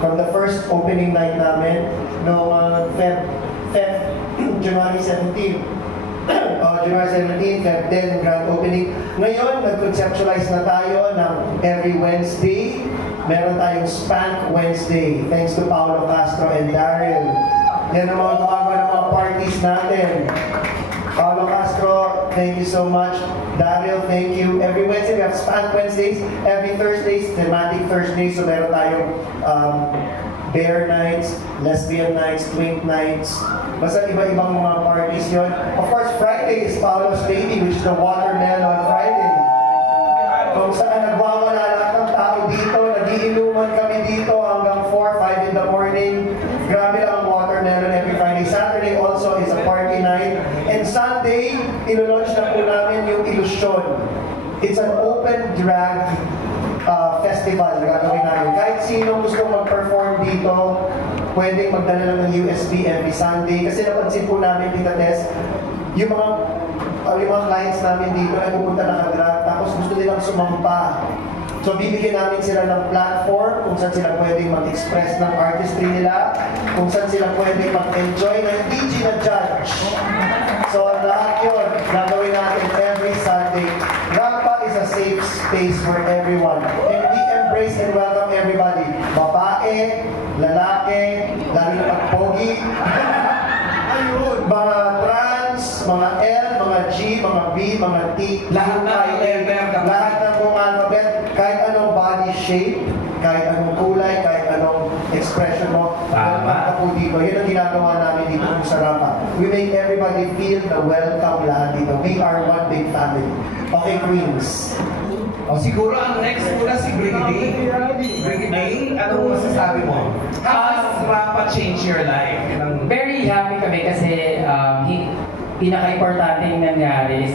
From the first opening night namin, no January 17. January 17, Feb 10, grand opening. Ngayon, nag-conceptualize na tayo ng every Wednesday. Meron tayong Spank Wednesday. Thanks to Paolo Castro and Daryl. Yan ang mga gumagawa ng mga parties natin. Paolo Castro, thank you so much. Daryl, thank you. Every Wednesday, we have Spank Wednesdays. Every Thursdays, thematic Thursdays. So meron tayong bear nights, lesbian nights, twink nights. Basta iba-ibang mga parties yun. Of course, Friday is Paolo's Baby, which is the Watermelon Friday. Kung saan nagwawala lahat ng tao dito, nagiinuman kami dito hanggang 4, 5 in the morning. Grabe lang ang watermelon every Friday. Saturday also is a party night. And Sunday, ilo-launch na po namin yung Illusion. It's an open drag festival na gagawin namin. Kahit sino gusto mag-perform dito, pwedeng magdala lang ng USB every Sunday. Kasi napansin po namin, Tita Tess, yung mga clients namin dito ay pupunta naka-drag, tapos gusto nilang sumampa. So bibigyan namin sila ng platform kung saan sila pwedeng mag-express ng artistry nila, kung saan sila pwedeng mag-enjoy na hindi na-judge. So lahat yun, gagawin natin every Sunday. Rampa is a safe space for everyone. And we embrace and welcome everybody. Babae, lalaki, lalo na pag-pogi, mga trans, mga L, mga G, mga B, mga T, lahat ng buong alphabet, kahit anong body shape, kahit anong kulay, kahit anong expression mo, welcome po dito. Yun ang ginagawa namin dito sa Rampa. We make everybody feel the welcome lahat dito. We are one big family. Okay, Queens. O siguro ang next muna si Brigitte. Brigitte, anong masasabi mo? How has Rampa changed your life? Very happy kami kasi pinaka-importante yung nangyari is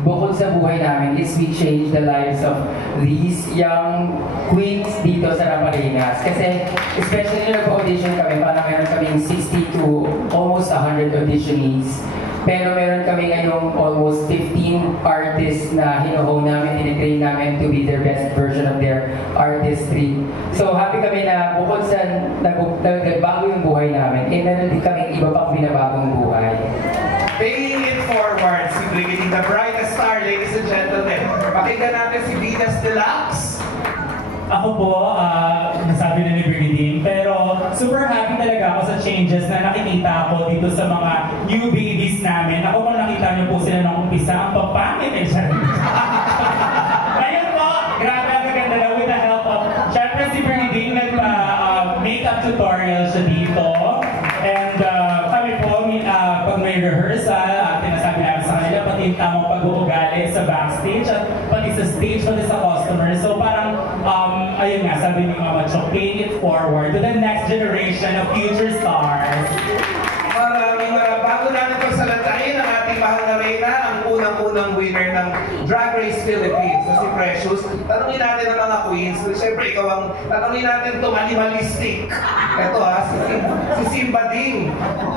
bukod sa buhay namin is we change the lives of these young queens dito sa Ramparinas. Kasi especially nung nag-audition kami, parang meron kaming 60 to almost 100 auditionees. Pero meron kami ngayong almost 15 artists na hinuhong namin, tinitrain namin to be their best version of their artistry. So happy kami na bukod sa nagbago yung buhay namin, meron din kami iba pang binabagong buhay. Paying it forward, si Brigitte, the brightest star, ladies and gentlemen. Pakinggan natin si Venus Deluxe. Ako po, nasabi na ni Brigitte, pero super happy talaga ako sa changes na nakikita ako dito sa mga new babies namin. Ako kung nakita niyo po sila ng umpisa, ang papangit eh siya. Ngayon po, grabe ang gaganda na with the help of, syempre si Brigitte nagpa-makeup tutorial siya dito. And kami po, pag may rehearsal, tinasabi namin sa kanila, pati yung tamang pag-uugali sa backstage at pati sa stage, pati sa customers. So parang, ayun nga, sabi ni Mama Chok, paying it forward to the next generation of future stars. Maraming bago natin pagsalatain ang ating mahal na Reyna, ang unang-unang winner ng Drag Race Philippines, na si Precious. Tanungin natin ang mga queens. Siyempre, ikaw ang tanungin natin itong animalistic. Ito si Simba Ding.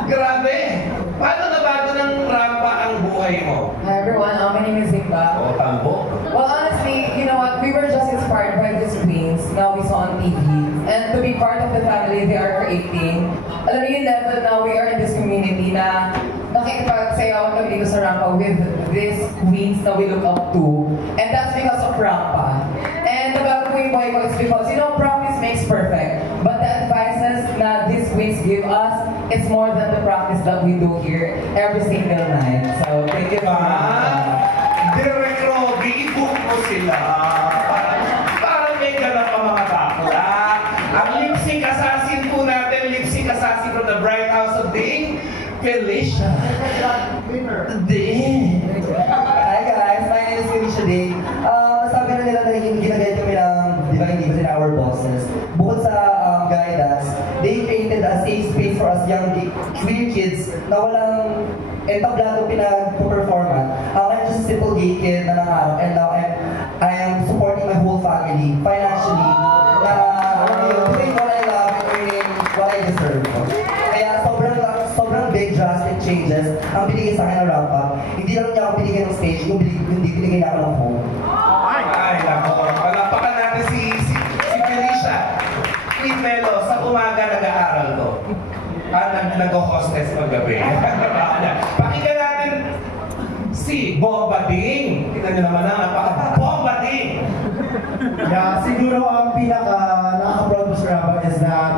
Grabe! Paano nabago ng Rampa ang buhay mo? Hi everyone, my name is Simba. O, tambo. Well, honestly, you know what? We were just inspired by these queens. Now we saw on TV. And to be part of the family they are creating. Alam mo yung level now we are in this community na nakikipagsayawan kami dito sa Rampa with these queens na we look up to. And that's because of Rampa. And nabago ko yung buhay ko is because, you know, practice makes perfect. But the advices na these queens give us, it's more than the practice that we do here every single night. So, thank you very much. Direct Robby, i-book mo sila. Parang may ganap ang mga bakla. Ang lip-sync assassin po natin, lip-sync assassin from the Bright House of Ding, Felicia. Ding. Hi guys, my name is Felicia Ding. Sabi na nila na ginagayad kami ng Divine Divas in our bosses. Bukod sa guidance, they created a safe space for us young queer kids na walang entablado pinag-performan. I'm just a simple gay kid na nangarap, and now I am supporting my whole family financially. Doing what I love and earning what I deserve. Kaya sobrang big drastic changes ang binigay sa akin ng Rampa. Hindi lang niya ako binigay ng stage, hindi binigay niya ako ng home. Ay, nako. Palapakan natin si Felicia. Queen Mel Angelo, sa umaga nag-aaral to. Nag-hostess paggabi. Pakinggan natin si Bombading. Tingnan nyo naman ang Bombading. Yeah, siguro ang pinaka nakaka-proud mo sa Rampa is that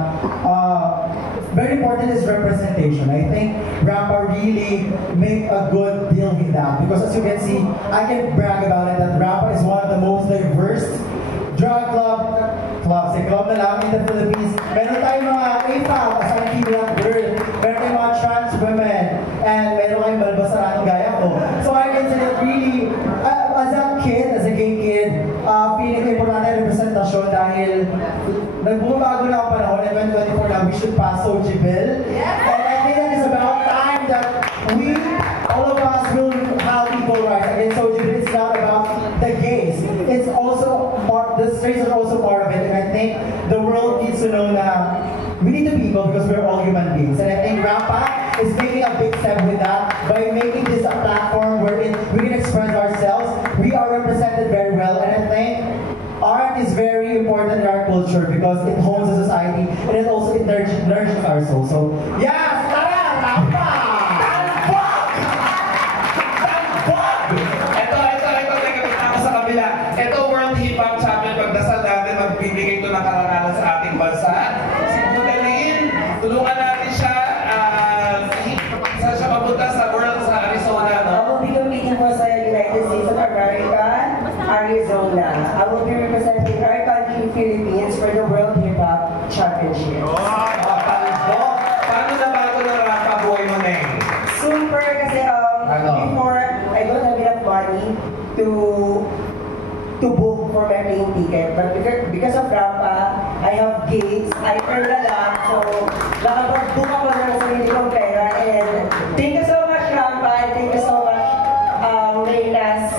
very important is representation. I think Rampa really make a good deal with that because as you can see, I can brag about it that Rampa is one of the most diverse drug clubs, club na lang in the Philippines. Meron tayong mga AFAB, assigned female girl, meron tayong mga trans women, and meron tayong balbasaran gaya ko. So I can say that really, as a kid, as a gay kid, feeling ko importante ang representasyon dahil nagbumabago na ang panahon, and 2024 na we should pass SOGI bill. And I think that is about time that we, all of us, will have equal rights. Again, SOGI bill is not about the gays. It's also part, the straights are also part of it, and I think the world needs to know that we need to be equal because we're all human beings. And I think Rampa is making a big step with that by making this a platform wherein we can express ourselves. We are represented very well, and I think art is very important in our culture because it holds a society and it also nourishes our soul. So, yes, tara, Rampa! Ito World Hip Hop Champion, pagdasal natin, magbibigay ito ng karangalan sa ating bansa. Si Budalin, tulungan natin siya. Saan siya mapunta sa World sa Arizona, no? I will be competing for the United States of America, Arizona. I will be representing our country, Philippines, for the World Hip Hop Championship. Paano na bago ng Rampa buhay mo, Neng? Super, kasi before, I don't have enough money to book for my plane ticket. But because of Rampa, I have gates, I earn a lot, so nakapag-book ako ng sarili kong pera. And thank you so much, Rampa, and thank you so much, Reynas,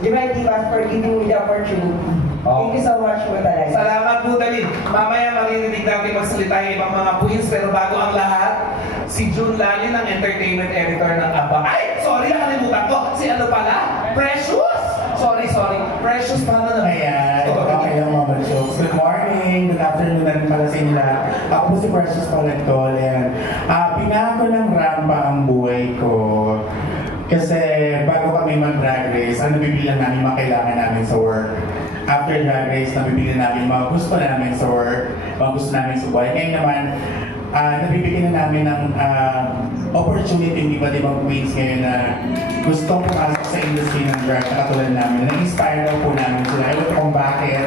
Divine Divas, for giving me the opportunity. Thank you so much po talaga. Salamat, Budalin. Mamaya maririnig natin magsalita yung ibang mga queens, pero bago ang lahat, si June Lalin, ang entertainment editor ng ABA. Ay! Sorry, nakalimutan ko. Si ano pala? Precious! Sorry. Precious pala na. Ayan, okay lang mga jokes. Good morning, good afternoon na rin pala sa inyo lahat. Ako po si Precious Palagtol. Pinako ng Rampa ang buhay ko. Kasi bago kami mag-drag race, nabibilang namin mga kailangan namin sa work. After drag race, nabibilang namin mga gusto namin sa work, mga gusto namin sa buhay. Ngayon naman, nabibigyan na namin ng opportunity ng iba't ibang queens ngayon na gustong pumasok sa industry ng drag na katulad namin. Na-inspire daw po namin sila. Ewan ko kung bakit.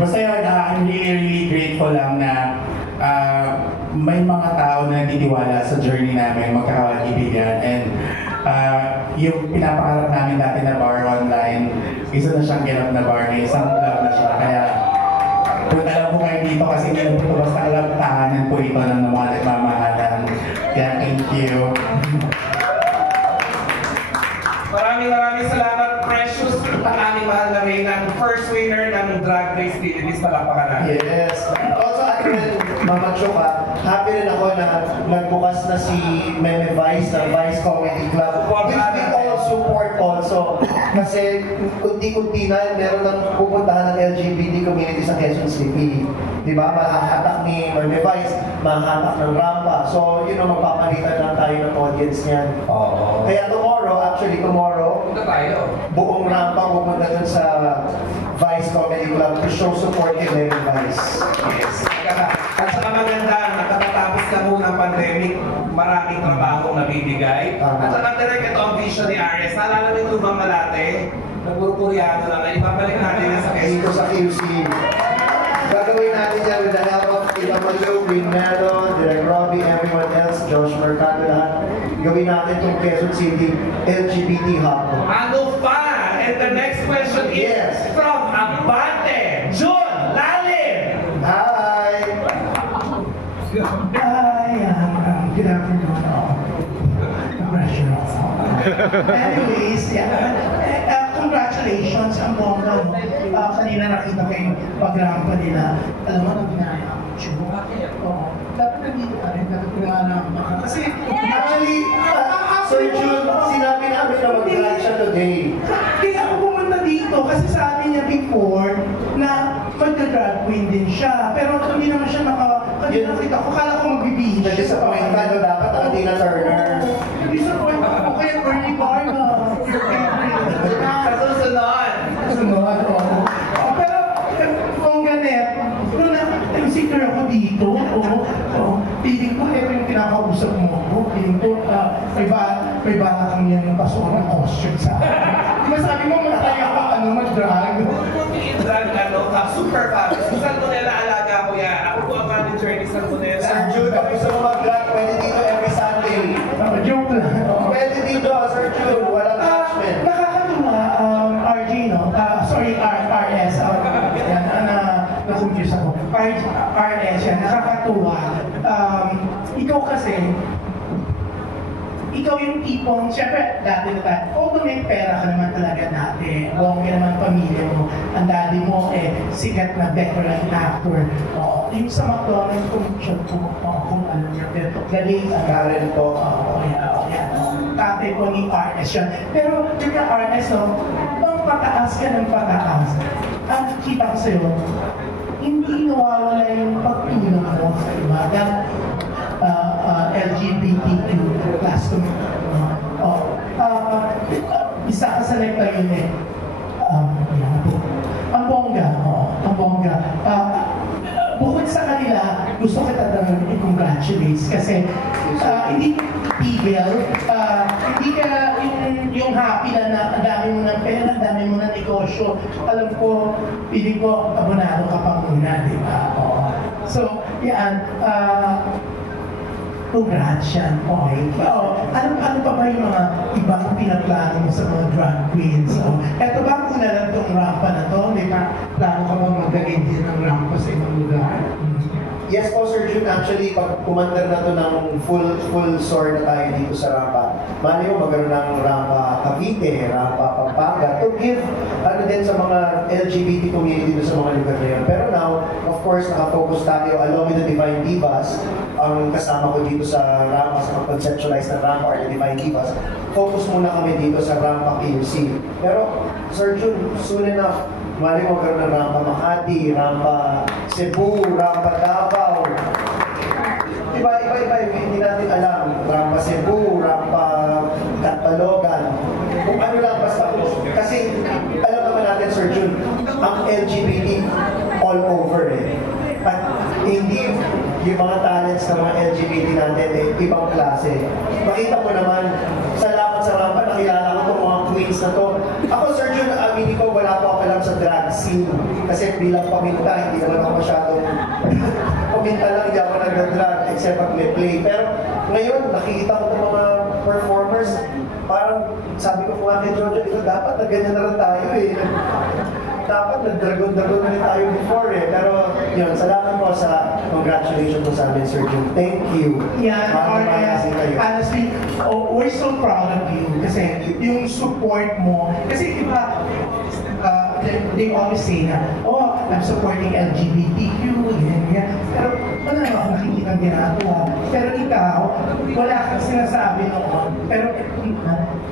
Basta yun, I'm really grateful lang na may mga tao na nagtitiwala sa journey namin, magkakaibigan. And yung pinapakarap namin dati na bar online, isa na siyang ganap na bar, may isang club na siya. Kaya kung alam po kayo dito kasi hindi na po basta alam, tahanan po ito ng mga nagmamahalan. Kaya thank you. Maraming salamat, Precious, ang aming mahal na Reyna, first winner ng Drag Race Philippines. Palakpakan natin. Yes. Also, Mama Choka, happy rin ako na nagbukas na si Meme Vice ng Vice Comedy Club. Which we all support also. Kasi kunti-kunti na, meron ng pupuntahan ng LGBT community sa Quezon City. Diba? Mahahatak ni Meme Vice, mahahatak ng Rampa. So, magpapalitan lang tayo ng audience niyan. Oo. Kaya tomorrow, punta tayo. buong Rampa pupunta dun sa Vice Comedy Club to show support kay Meme Vice. Yes. At saka maganda, nakatatapos na muna ang pandemic, maraming trabaho nabibigay. At saka direct ito ang vision ni Aries. Naalala mo yung lumang na dati? Nagpuro-Koreano lang. Ibabalik natin yan sa Dito sa QC. Gagawin natin yan with the help of Tita Malu, Green Melon, Direk Robbie, everyone else, Josh Mercado, lahat. Gawin natin itong Quezon City LGBT Hub. Ano pa? And the next question is from Abante, June Lalin. Hi! Good afternoon. Congratulations. Anyways, congratulations ang bongga mo. Kanina nakita ko yung pag-rampa nila. Alam mo, nang ginaya ang tube. Dapat nandito ka rin, dapat pinanganak ka. Kasi, Actually, Sir June, sinabi namin na mag-drag siya today. kaya ako pumunta dito kasi sabi niya before na magda-drag queen din siya. pero hindi naman siya kanina nakita ko, kala ko magbibihis siya. Na-disappoint ka, no? Dapat ang Tina Turner. Disappoint ako kaya Bernie Barna. Your favorite. Sa susunod. Sunod, oo. Pero, kung ganit, nung na-insecure ako dito, feeling ko, ito yung kinakausap mo ko. Feeling ko, may bala kang yan yung pasukan ng costume sa akin. Diba sabi mo, masaya ka, mag-drag? Drag, super fabulous. Sa Salmonella, alaga ko yan. Ako po ang manager ni Salmonella. Sir Jude, kung gusto mo mag-vlog, pwede dito every Sunday. Joke lang. Pwede dito, Sir Jude, walang judgment. Nakakatuwa, RJ, no? Sorry, RS. Yan, na-confuse ako. RS, yan, nakakatuwa. Ikaw kasi, ikaw yung tipong, syempre, dati na tayo, although may pera ka naman talaga dati, buong ka naman pamilya mo, ang daddy mo, sikat na veteran actor. Yung sa McDonald's, kung ano niya, galing, Karen po. Tatay po ni RS yan. Pero, yung RS, no, pang pataas ka ng pataas. Ang kita ko sa'yo, hindi nawawala yung pagtulong mo sa iba. LGBTQ plus isa ka sa nektar yun ang bongga bukod sa kanila gusto kita naman i-congratulates kasi hindi tigil hindi ka yung happy na ang dami mo ng pera, ang dami mo ng negosyo, alam ko piling ko abonado ka pa muna, di ba? So yan congrats yan. Okay. Ano pa ba yung mga ibang pinaplano mo sa mga drag queens? Eto ba kung na lang itong rampa na to? May plano ka bang maglagay din ng rampa sa ibang lugar? Yes po, Sir June. Actually, pag kumandar na to ng full soar na tayo dito sa rampa, mali mo magkaroon ng rampa Cavite, rampa Pampanga, to give din sa mga LGBT community dito sa mga lugar na yun. Pero now, of course, nakafocus tayo along with the Divine Divas. Ang kasama ko dito sa rampa, sa conceptualize ng rampa or the Divine Divas, focus muna kami dito sa rampa PUC. Pero, Sir June, soon enough, mali mo magkaroon ng rampa Makati, rampa Cebu, rampa Davao. Iba, hindi natin alam. Rampa Cebu, rampa Catalogan. Kung ano lang basta. Kasi, alam naman natin, Sir June, ang LGBT all over At hindi yung mga talents ng mga LGBT natin ibang klase. Makita mo naman, salamat sa rampa, nakilala ko itong mga queens na to. Ako, Sir June, aminin ko, wala po ako alam sa drag scene. Kasi bilang paminta, hindi naman ako masyadong paminta lang, hindi ako nag-drag except pag may play. Pero ngayon, nakikita ko itong mga performers, parang sabi ko kung kay Jojo, ito dapat na ganyan na lang tayo Dapat nag-dragon-dragon na rin tayo before Pero yun, salamat po sa congratulations po sa amin, Sir June. Thank you. Yeah, honestly, we're so proud of you kasi yung support mo, kasi iba, they always say na, I'm supporting LGBTQ, yan. Pero wala naman ako nakikita ginagawa. Pero ikaw, wala kang sinasabi noon. Pero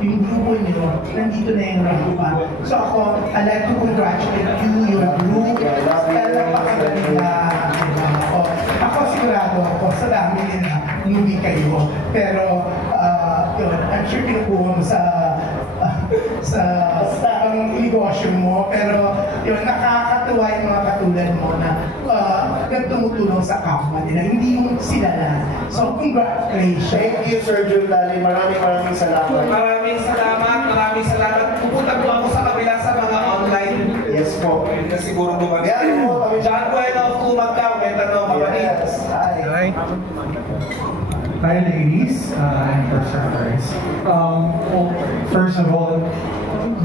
yung grupo niyo, nandito na yung rampa. So ako, I'd like to congratulate you, your group. Napakagaling na. Ako sigurado ako, sa dami nila, movie kayo. Pero, yun, I'm sure kinukuha mo sa negosyo mo, pero yun, nakakatuwa yung mga katulad mo na nagtumutulong sa kapwa nila, hindi yung sila na. So, congratulations. Thank you, Sir June Lali. Maraming salamat. Maraming salamat. Pupunta po ako sa kabila sa mga online. Yes po. Na siguro dumating. Yan po. John Bueno, kumagkaw, may tanong kapatid. Yes. Hi. Hi ladies and performers. First of all,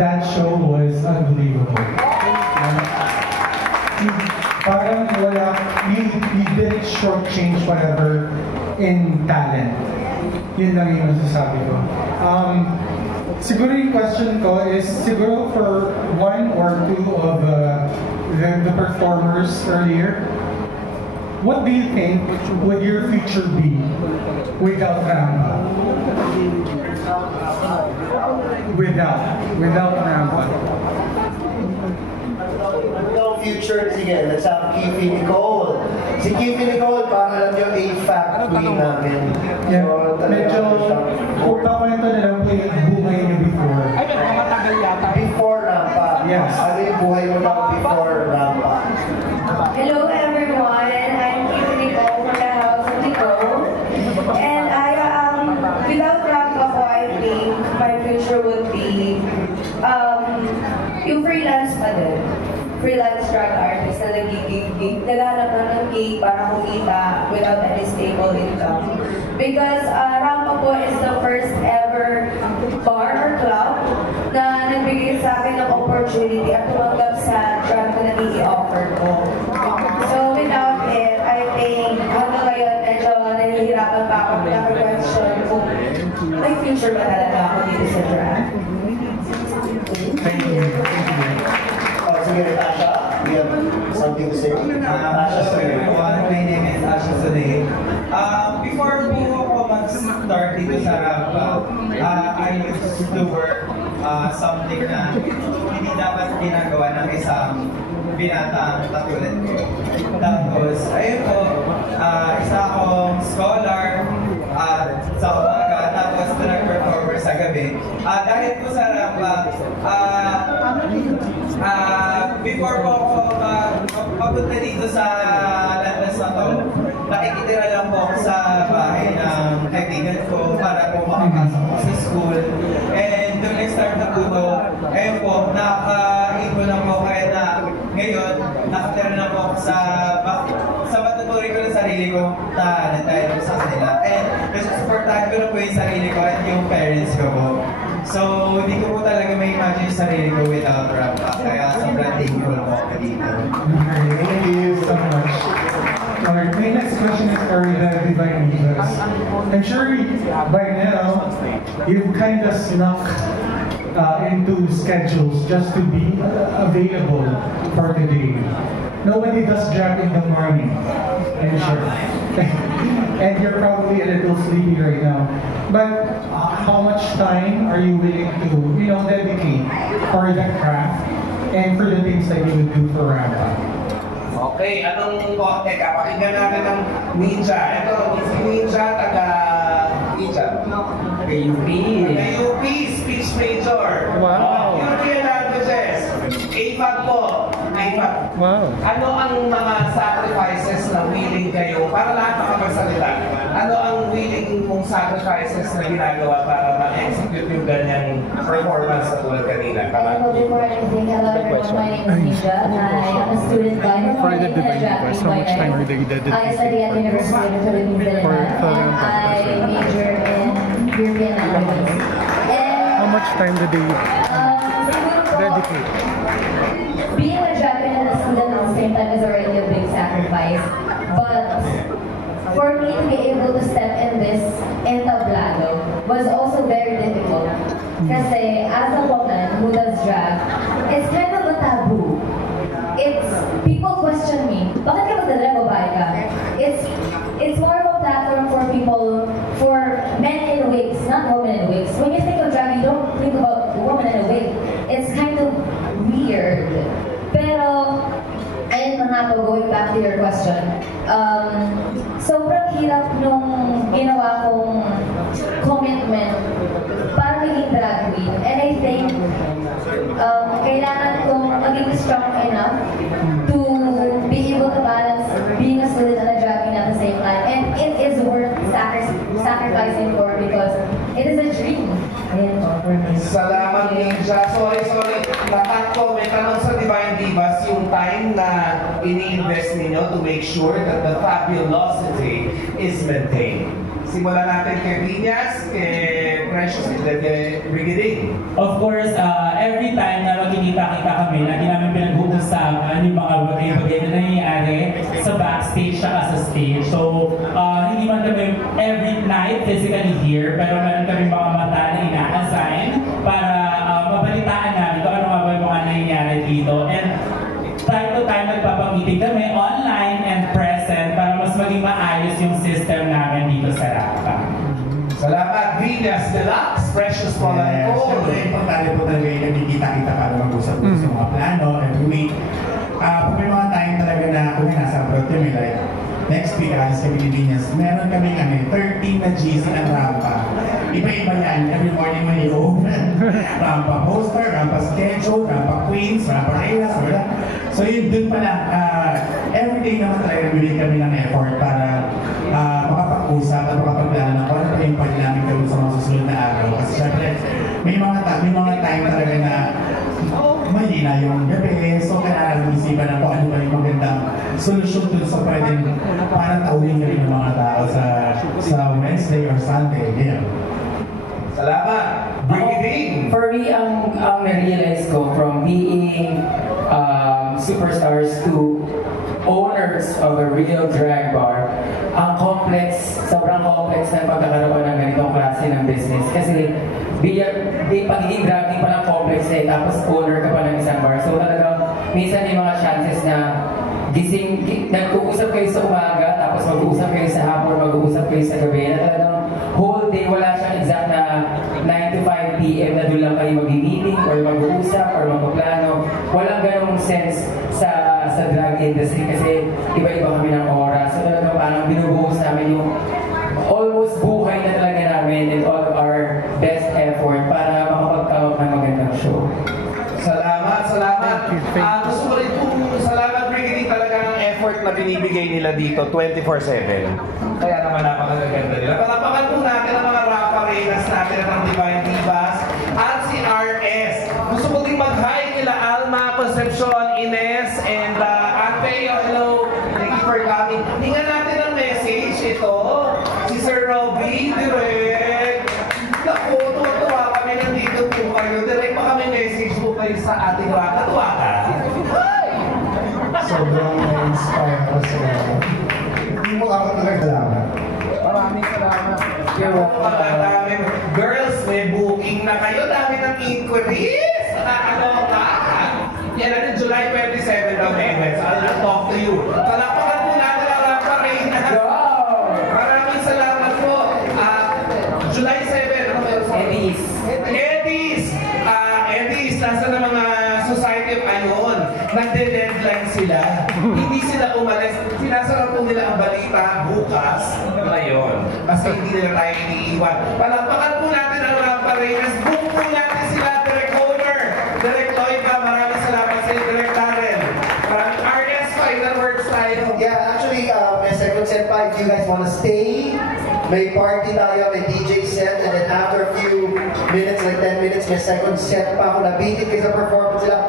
that show was unbelievable. Parang wala, you didn't shortchange whatever in talent. Yun lang yung masasabi ko. Siguro yung question ko is, siguro for one or two of the performers earlier, what do you think would your future be without Rampa? Without Rampa. No future, sige, let's have Kifi Nicole. Si Kimmy Nicole, para alam nyo, A-Fact queen namin. Yeah, So, talaga medyo, siya. kung pakwento na lang po yung buhay niyo before. Before Rampa. Yes. Ano yung buhay mo na before Rampa? Hello everyone, I'm Kim Nicole from the House of Nicole. And without Rampa po, I think my future would be yung freelance pa din. Freelance drag artist na nagigig, naghanap na ng gig para kumita without any stable income. Because Rampa po is the first ever bar or club na nagbigay sa akin ng opportunity at tumanggap sa drag na nag-i-offer ko. So without it, I think hanggang ngayon medyo nahihirapan pa ako na-question kung may future ba talaga ako dito sa drag. Thank you. Oh, sige, Tasha, you have something to say? Tasha, sorry. My name is Asha Sunay. Before po ako mag-start dito sa Rampa, I used to work something na hindi dapat ginagawa ng isang binatang katulad ko. Tapos, ayun po, isa akong scholar sa umaga, tapos nag-performer sa gabi. Dahil po sa Rampa, before po ako papunta dito sa landas na to, nakikitira lang po ako sa bahay ng kaibigan ko para po makapasok ko sa school. And doon nag-start na po ito. Ayun po, nakaipon lang po kaya na ngayon, nakatira na po ako sa matuturing ko ng sarili ko na dahil po sa kanila. And kasi supportahan ko na po yung sarili ko at yung parents ko po. So, hindi ko po talaga may imagine yung sarili ko without Rampa. Kaya sobrang thankful po ako dito. Thank you so much. Alright, my next question is for the Divine Divas. I'm sure by now, you've kind of snuck into schedules just to be available for the day. Nobody does drag in the morning, I'm sure. And you're probably a little sleepy right now. But how much time are you willing to, dedicate for the craft and for the things that you would do for Rampa? Okay, teka, pakinggan natin ng Ninja. Ito, si Ninja, taga-Ninja. UP. UP, speech major. Wow. European languages. AFAG po. AFAG. Wow. Ano ang mga sacrifices na willing kayo, para lahat makapagsalita, ano ang willing mong sacrifices na ginagawa para ma-execute yung ganyang performance na tulad kanina? Hello, before anything, hello everyone, my name is Ninja. I am a student by morning and a drag queen by night. I study at the University of the Philippines, Diliman, and I major in European languages. How much time do they dedicate? Being a drag queen and a student at the same time is already a big sacrifice. But for me to be able to step in this entablado was also very difficult. Kasi as a woman who does drag, it's kind of a taboo. People question me, bakit ka magdadrag, babae ka? It's more of a platform for people, for men in wigs, not women in wigs. When you think of drag, you don't think about a woman in a wig. It's kind of weird. Pero, ayun na nga po, going back to your question. Sobrang hirap nung ginawa kong commitment para maging drag queen. And I think, kailangan kong maging strong enough to be able to balance being a student and a drag queen at the same time. And it is worth sacrificing for because it is a dream. Ayan po, for me. Salamat, Ninja. Sorry. Natakto, may tanong sa Divine Divas yung time na ini-invest ninyo to make sure that the fabulosity is maintained. Simulan natin kay Vinyas, kay Precious, kay Brigading. Of course, every time na magkikita-kita kami, lagi namin pinag-uusapan yung mga bagay-bagay na nangyayari sa backstage siya sa stage. So, hindi man kami every night physically here, pero meron kami mga mata na ina-assign para mabalitaan namin kung ano nga ba yung mga nangyayari dito. And time to time, nagpapamiting kami online and present para mas maging maayos yung system namin dito sa Rampa. Salamat, Venus Deluxe, Precious Polanco. Siyempre, importante po talaga yung nagkikita-kita para mag-usap sa mga plano and we may, may mga time talaga na kung nasa abroad kami, like, next week, alis kami ni Vinyas, meron kami 13 na GC ng rampa. Iba-iba yan, every morning when you open. Rampa poster, rampa schedule, rampa queens, rampa reyes, wala. So yun, dun pala, everyday naman talaga nabili kami ng effort para makapag-usap at makapagplano ng kung ano pa yung pwede namin gawin sa mga susunod na araw. Kasi syempre, may mga time talaga na mahina yung gabi, so kailangan mag-isipan na kung ano ba yung magandang solusyon dun sa pwedeng parang tauhin ka rin ng mga tao sa Wednesday or Sunday. Yeah. Salamat! Brigading! For me, ang na-realize ko from being superstars to owners of a real drag bar, ang sobrang complex ng pagkakaroon ng ganitong klase ng business. Kasi pagiging drag king pa lang complex tapos owner ka pa ng isang bar. So talagang minsan may mga chances na nag-uusap kayo sa umaga, tapos mag-uusap kayo sa hapon, mag-uusap kayo sa gabi, na talagang whole day wala siyang exact na 9 to 5 p.m. na doon lang kayo mag-meeting or mag-uusap or magpaplano. Walang ganong sense sa drag industry kasi iba-iba kami ng oras. So talagang parang binubuhos namin yung almost buhay na talaga namin and all of our best effort para makapag-come up ng magandang show. Salamat! Gusto ko rin kung salamat Brigading talaga ang effort na binibigay nila dito 24/7. Kaya naman napakaganda nila. Palapakan po natin ang mga raparenas natin at ang Divine Divas at si RS. Gusto ko din mag-hi nila Alma, Concepcion, Ines, and Ante. Hello! Thank you for coming. Tingnan natin ang message ito. Si Sir Robby, direct. Naku, tuwa kami nandito po kayo. Direct pa kami message po kayo sa ating rap. Natuwa ka? Sobrang na-inspire ako sa hindi mo ako talaga salamat. Maraming salamat. Maraming girls, may booking na kayo. Dami ng inquiries. Nakakaloka. Yan na rin July 27 daw events. I'll talk to you. Talapakan po natin ang Raparena. Maraming salamat po. July 7, ano meron sa Eddies. Eddies, nasa na mga Society of Ayon. Nagde-deadline sila. Hindi sila umalis. Sinasarap po nila ang balita bukas ngayon. Kasi hindi nila tayo iniiwan. Palapakan po natin ang Raparenas. Book po natin sila, Direk Homer, Direk Loiva. Maraming salamat sa Direk Karen. Maraming RS, final words tayo. Yeah, actually, may second set pa. If you guys wanna stay, may party tayo, may DJ set, and then after a few minutes, like 10 minutes, may second set pa. Kung nabitin kayo sa performance nila,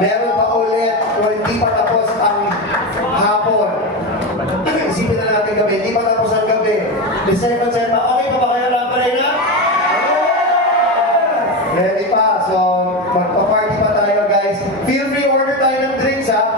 meron pa ulit. Kung hindi pa tapos ang hapon. Isipin na natin gabi, hindi pa tapos ang gabi. May second set pa. Okay pa ba kayo, Raparena? Ready pa. So, magpa-party pa tayo, guys. Feel free, order tayo ng drinks, ha?